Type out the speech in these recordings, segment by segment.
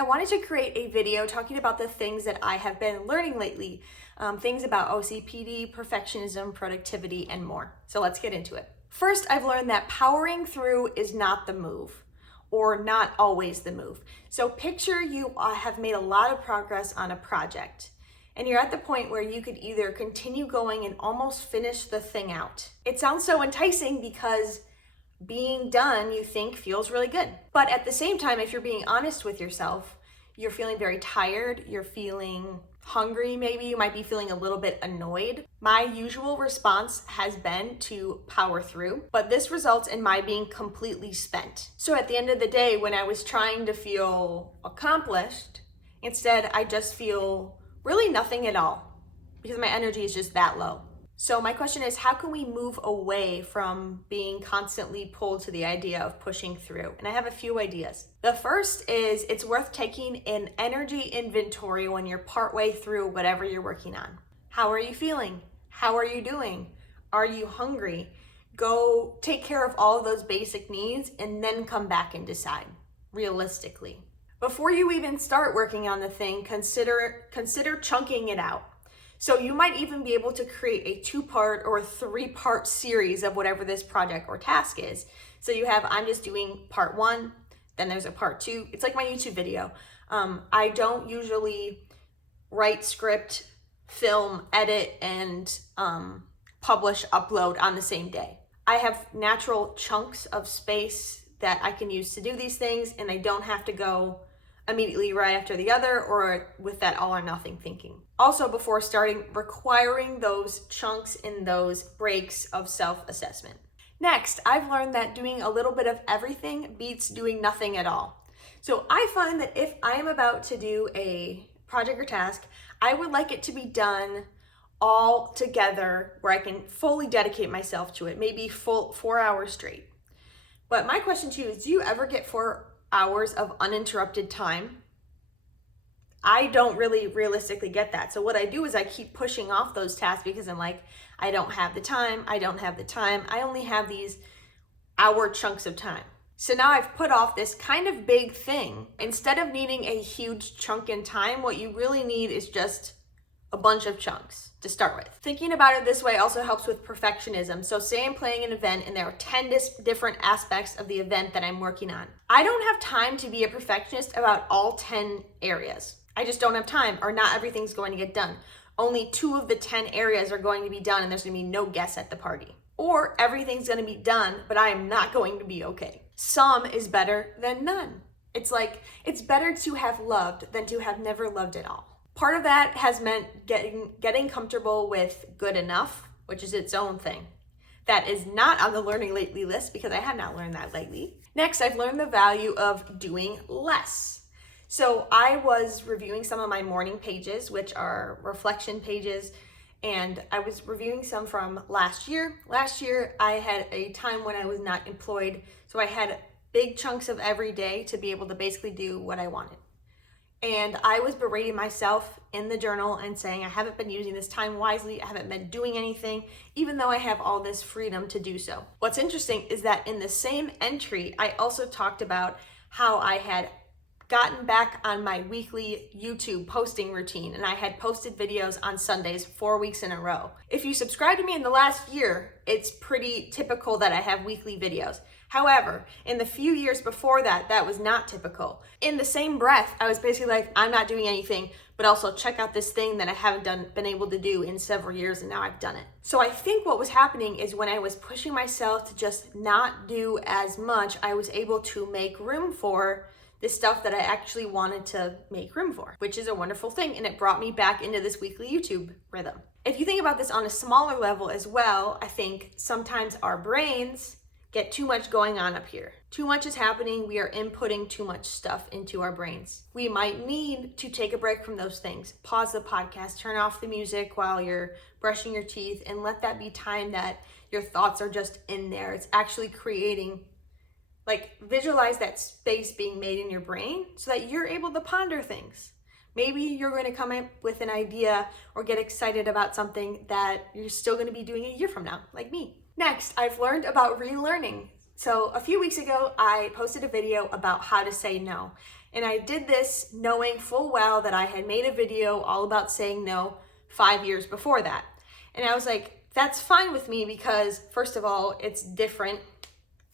I wanted to create a video talking about the things that I have been learning lately, things about OCPD, perfectionism, productivity, and more. So let's get into it. First, I've learned that powering through is not the move, or not always the move. So picture you have made a lot of progress on a project, and you're at the point where you could either continue going and almost finish the thing out. It sounds so enticing because being done, you think, feels really good. But at the same time, if you're being honest with yourself, you're feeling very tired, you're feeling hungry maybe, you might be feeling a little bit annoyed. My usual response has been to power through, but this results in my being completely spent. So at the end of the day, when I was trying to feel accomplished, instead I just feel really nothing at all because my energy is just that low. So my question is, how can we move away from being constantly pulled to the idea of pushing through? And I have a few ideas. The first is it's worth taking an energy inventory when you're partway through whatever you're working on. How are you feeling? How are you doing? Are you hungry? Go take care of all of those basic needs and then come back and decide realistically. Before you even start working on the thing, consider chunking it out. So you might even be able to create a 2-part or a 3-part series of whatever this project or task is. So you have, I'm just doing part 1, then there's a part 2. It's like my YouTube video. I don't usually write script, film, edit, and publish, upload on the same day. I have natural chunks of space that I can use to do these things, and I don't have to go immediately right after the other or with that all or nothing thinking. Also, before starting, requiring those chunks and those breaks of self-assessment. Next, I've learned that doing a little bit of everything beats doing nothing at all. So I find that if I am about to do a project or task, I would like it to be done all together where I can fully dedicate myself to it, maybe full 4 hours straight. But my question to you is, do you ever get 4 hours of uninterrupted time? I don't really realistically get that. So what I do is I keep pushing off those tasks because I'm like, I don't have the time. I only have these hour chunks of time. So now I've put off this kind of big thing. Instead of needing a huge chunk in time, what you really need is just a bunch of chunks to start with. Thinking about it this way also helps with perfectionism. So say I'm playing an event and there are 10 different aspects of the event that I'm working on. I don't have time to be a perfectionist about all 10 areas. I just don't have time, or not everything's going to get done. Only 2 of the 10 areas are going to be done and there's going to be no guests at the party. Or everything's going to be done, but I am not going to be okay. Some is better than none. It's like, it's better to have loved than to have never loved at all. Part of that has meant getting comfortable with good enough, which is its own thing. That is not on the learning lately list because I have not learned that lately. Next, I've learned the value of doing less. So I was reviewing some of my morning pages, which are reflection pages, and I was reviewing some from last year. Last year, I had a time when I was not employed, so I had big chunks of every day to be able to basically do what I wanted. And I was berating myself in the journal and saying, I haven't been using this time wisely, I haven't been doing anything, even though I have all this freedom to do so. What's interesting is that in the same entry, I also talked about how I had gotten back on my weekly YouTube posting routine, and I had posted videos on Sundays 4 weeks in a row. If you subscribe to me in the last year, it's pretty typical that I have weekly videos. However, in the few years before that, that was not typical. In the same breath, I was basically like, I'm not doing anything, but also check out this thing that I haven't been able to do in several years, and now I've done it. So I think what was happening is when I was pushing myself to just not do as much, I was able to make room for the stuff that I actually wanted to make room for, which is a wonderful thing, and it brought me back into this weekly YouTube rhythm. If you think about this on a smaller level as well, I think sometimes our brains get too much going on up here. Too much is happening, we are inputting too much stuff into our brains. We might need to take a break from those things. Pause the podcast, turn off the music while you're brushing your teeth, and let that be time that your thoughts are just in there. It's actually creating, visualize that space being made in your brain so that you're able to ponder things. Maybe you're going to come up with an idea or get excited about something that you're still going to be doing a year from now, like me. Next, I've learned about relearning. So a few weeks ago, I posted a video about how to say no. And I did this knowing full well that I had made a video all about saying no 5 years before that. And I was like, that's fine with me because first of all, it's different.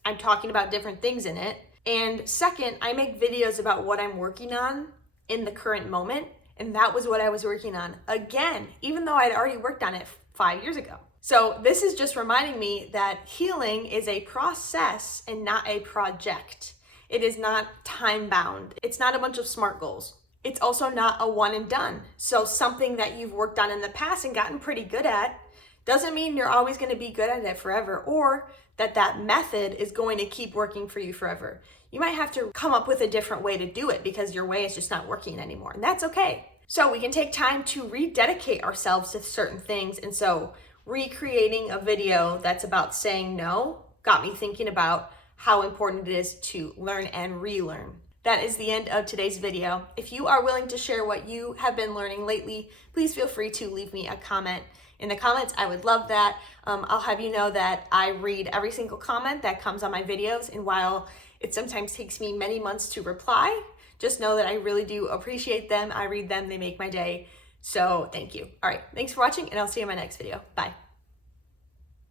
I'm talking about different things in it. And second, I make videos about what I'm working on in the current moment. And that was what I was working on again, even though I'd already worked on it 5 years ago. So this is just reminding me that healing is a process and not a project. It is not time bound. It's not a bunch of SMART goals. It's also not a one and done. So something that you've worked on in the past and gotten pretty good at doesn't mean you're always going to be good at it forever, or that method is going to keep working for you forever. You might have to come up with a different way to do it because your way is just not working anymore, and that's okay. So we can take time to rededicate ourselves to certain things. And so recreating a video that's about saying no got me thinking about how important it is to learn and relearn. That is the end of today's video. If you are willing to share what you have been learning lately, please feel free to leave me a comment in the comments. I would love that. I'll have you know that I read every single comment that comes on my videos, and while it sometimes takes me many months to reply, just know that I really do appreciate them. I read them, they make my day. So thank you. All right, thanks for watching, and I'll see you in my next video. Bye.